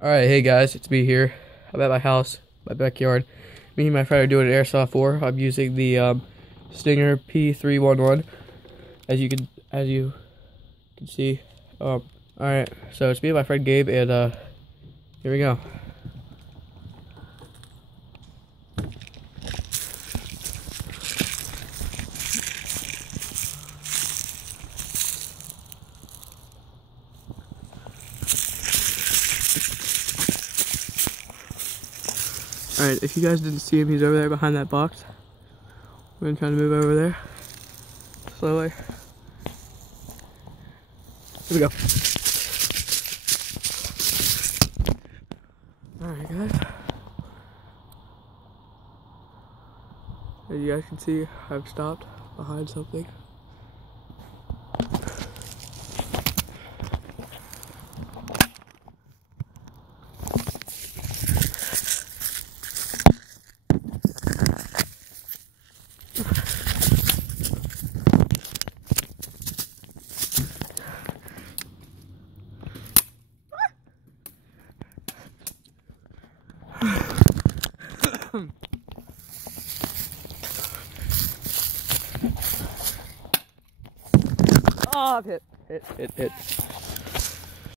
Alright, hey guys, it's me here. I'm at my house, my backyard. Me and my friend are doing an Airsoft War. I'm using the Stinger P311, as you can see. Alright, so it's me and my friend Gabe, and here we go. Alright, if you guys didn't see him, he's over there behind that box. We're gonna try to move over there. Slowly. Here we go. Alright guys. As you guys can see, I've stopped behind something. Oh, hit.